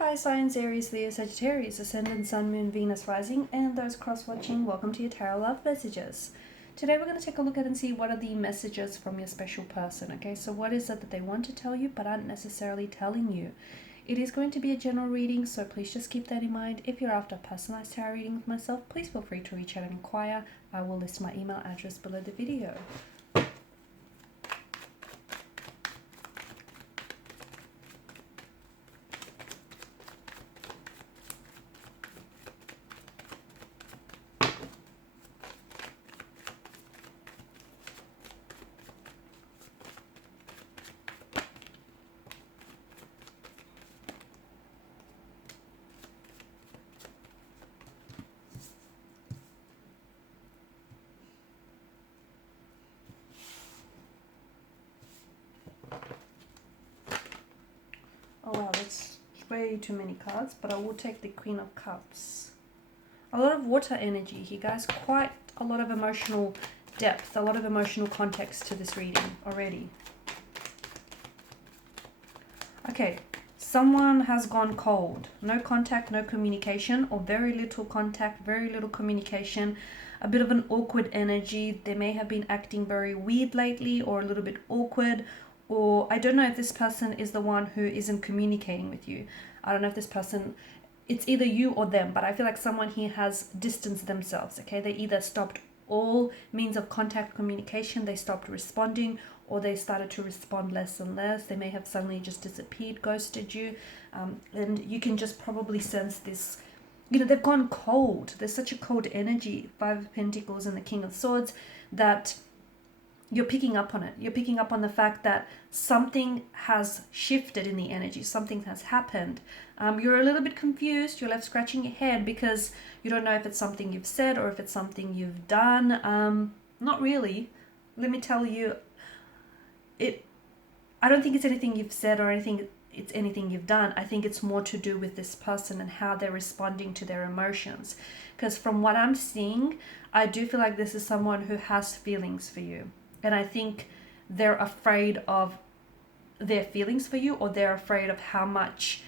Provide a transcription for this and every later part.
fire signs, Aries, Leo, Sagittarius, Ascendant, Sun, Moon, Venus, Rising, and those cross-watching, welcome to your tarot love messages. Today we're going to take a look at and see what are the messages from your special person, okay? So what is it that they want to tell you but aren't necessarily telling you? It is going to be a general reading, so please just keep that in mind. If you're after a personalized tarot reading with myself, please feel free to reach out and inquire. I will list my email address below the video. Oh wow, that's way too many cards, but I will take the Queen of Cups. A lot of water energy here, guys. Quite a lot of emotional depth, a lot of emotional context to this reading already. Okay, someone has gone cold. No contact, no communication, or very little contact, very little communication. A bit of an awkward energy. They may have been acting very weird lately or a little bit awkward. Or I don't know if this person is the one who isn't communicating with you. I don't know if this person, it's either you or them, but I feel like someone here has distanced themselves, okay? They either stopped all means of contact communication, they stopped responding, or they started to respond less and less. They may have suddenly just disappeared, ghosted you, and you can just probably sense this, you know, they've gone cold. There's such a cold energy, Five of Pentacles and the King of Swords, that you're picking up on it. You're picking up on the fact that something has shifted in the energy. Something has happened. You're a little bit confused. You're left scratching your head because you don't know if it's something you've said or if it's something you've done. Not really. Let me tell you, I don't think it's anything you've said or anything. It's anything you've done. I think it's more to do with this person and how they're responding to their emotions. Because from what I'm seeing, I do feel like this is someone who has feelings for you. And I think they're afraid of their feelings for you, or they're afraid of how much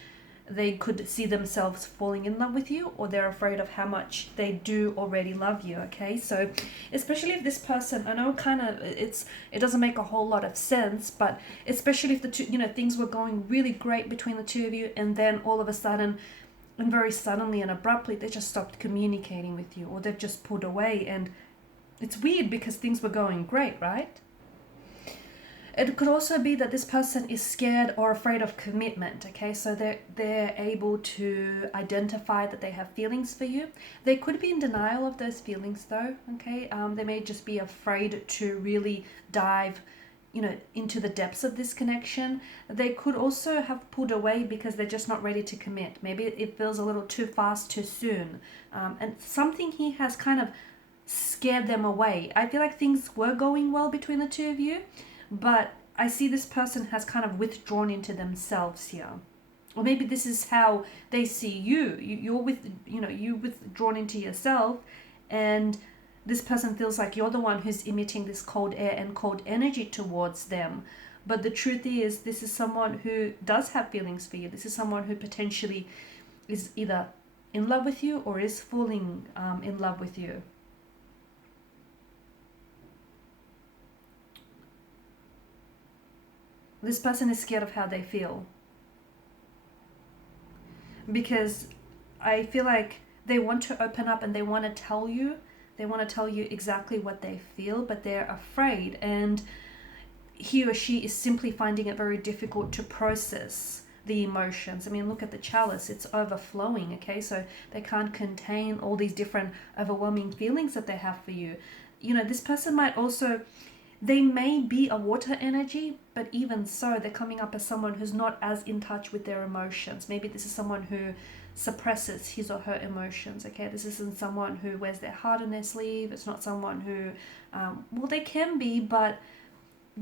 they could see themselves falling in love with you, or they're afraid of how much they do already love you, okay? So especially if this person, I know kind of it doesn't make a whole lot of sense, but especially if the two, you know, things were going really great between the two of you, and then all of a sudden, and very suddenly and abruptly, they just stopped communicating with you, or they've just pulled away. And it's weird because things were going great, right? It could also be that this person is scared or afraid of commitment, okay? So they're able to identify that they have feelings for you. They could be in denial of those feelings though, okay? They may just be afraid to really dive, you know, into the depths of this connection. They could also have pulled away because they're just not ready to commit. Maybe it feels a little too fast, too soon. And something here has kind of scared them away. I feel like things were going well between the two of you, but I see this person has kind of withdrawn into themselves here. Or maybe this is how they see you. You're withdrawn into yourself, and this person feels like you're the one who's emitting this cold air and cold energy towards them. But the truth is, this is someone who does have feelings for you. This is someone who potentially is either in love with you or is falling in love with you. This person is scared of how they feel, because I feel like they want to open up and they want to tell you exactly what they feel, but they're afraid, and he or she is simply finding it very difficult to process the emotions. I mean, look at the chalice, it's overflowing, okay? So they can't contain all these different overwhelming feelings that they have for you. You know, this person might also, they may be a water energy, but even so, they're coming up as someone who's not as in touch with their emotions. Maybe this is someone who suppresses his or her emotions, okay? This isn't someone who wears their heart on their sleeve. It's not someone who, well, they can be, but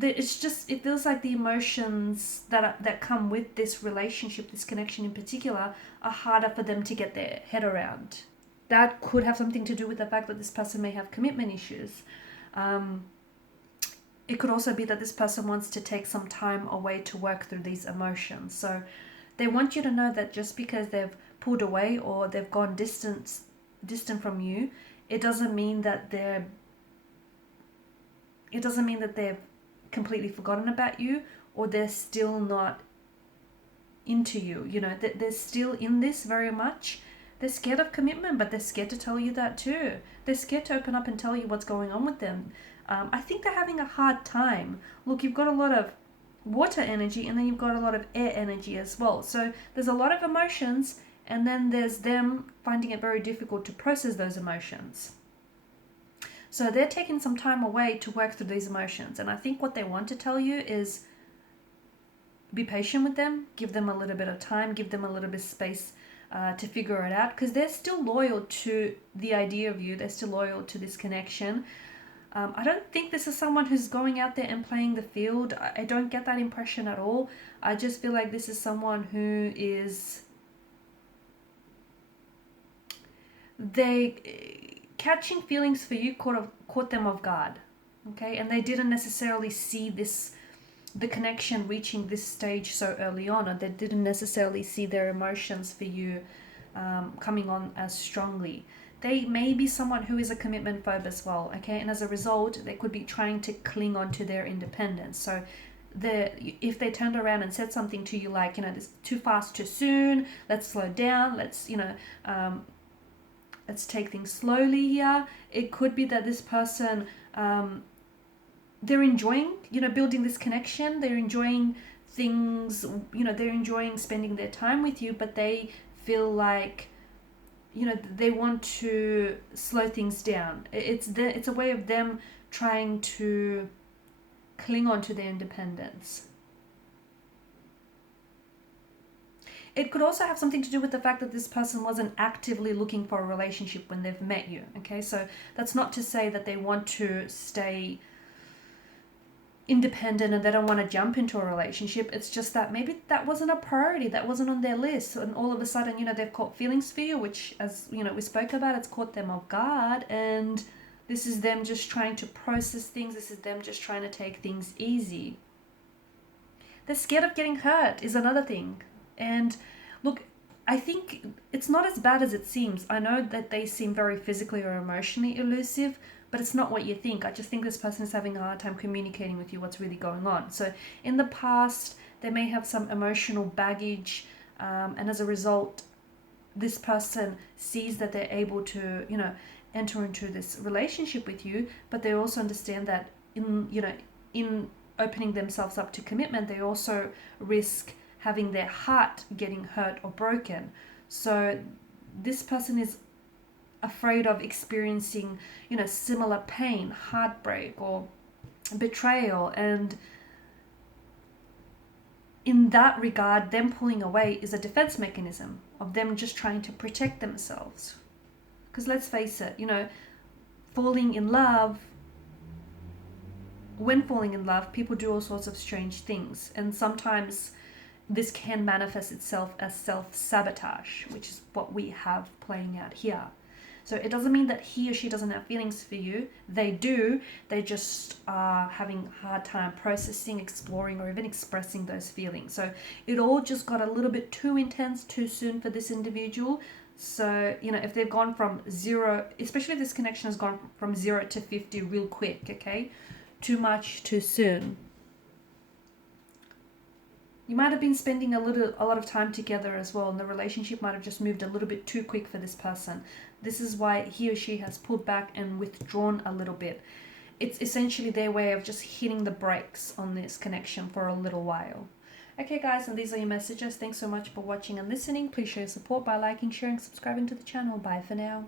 it's just, it feels like the emotions that come with this relationship, this connection in particular, are harder for them to get their head around. That could have something to do with the fact that this person may have commitment issues. It could also be that this person wants to take some time away to work through these emotions. So They want you to know that just because they've pulled away or they've gone distant from you, it doesn't mean that they've completely forgotten about you, or they're still not into you. You know, they're still in this very much. They're scared of commitment, but they're scared to tell you that too. They're scared to open up and tell you what's going on with them. I think they're having a hard time. Look, you've got a lot of water energy, and then you've got a lot of air energy as well. So there's a lot of emotions, and then there's them finding it very difficult to process those emotions. So they're taking some time away to work through these emotions. And I think what they want to tell you is be patient with them, give them a little bit of time, give them a little bit of space to figure it out, because they're still loyal to the idea of you. They're still loyal to this connection. I don't think this is someone who's going out there and playing the field. I don't get that impression at all. I just feel like this is someone who is... catching feelings for you caught them off guard, okay? And they didn't necessarily see the connection reaching this stage so early on, or they didn't necessarily see their emotions for you coming on as strongly. They may be someone who is a commitment phobe as well, okay? And as a result, they could be trying to cling on to their independence. So if they turned around and said something to you like, you know, this too fast, too soon, let's slow down, let's, you know, let's take things slowly here. It could be that this person, they're enjoying, you know, building this connection. They're enjoying things, you know, they're enjoying spending their time with you, but they feel like, you know, they want to slow things down. It's a way of them trying to cling on to their independence. It could also have something to do with the fact that this person wasn't actively looking for a relationship when they've met you, okay? So that's not to say that they want to stay independent and they don't want to jump into a relationship. It's just that maybe that wasn't a priority, that wasn't on their list, and all of a sudden, you know, they've caught feelings for you, which, as you know, we spoke about, it's caught them off guard, and this is them just trying to process things. This is them just trying to take things easy. They're scared of getting hurt is another thing. And look, I think it's not as bad as it seems. I know that they seem very physically or emotionally elusive, but it's not what you think. I just think this person is having a hard time communicating with you what's really going on. So in the past, they may have some emotional baggage, and as a result, this person sees that they're able to, you know, enter into this relationship with you, but they also understand that in opening themselves up to commitment, they also risk having their heart getting hurt or broken. So this person is afraid of experiencing, you know, similar pain, heartbreak, or betrayal. And in that regard, them pulling away is a defense mechanism of them just trying to protect themselves. Because let's face it, you know, falling in love, when falling in love, people do all sorts of strange things. And sometimes this can manifest itself as self-sabotage, which is what we have playing out here. So it doesn't mean that he or she doesn't have feelings for you. They do. They just are having a hard time processing, exploring, or even expressing those feelings. So it all just got a little bit too intense too soon for this individual. So, you know, if they've gone from 0, especially if this connection has gone from 0 to 50 real quick, okay? Too much, too soon. You might have been spending a lot of time together as well, and the relationship might have just moved a little bit too quick for this person. This is why he or she has pulled back and withdrawn a little bit. It's essentially their way of just hitting the brakes on this connection for a little while. Okay guys, and these are your messages. Thanks so much for watching and listening. Please show your support by liking, sharing, subscribing to the channel. Bye for now.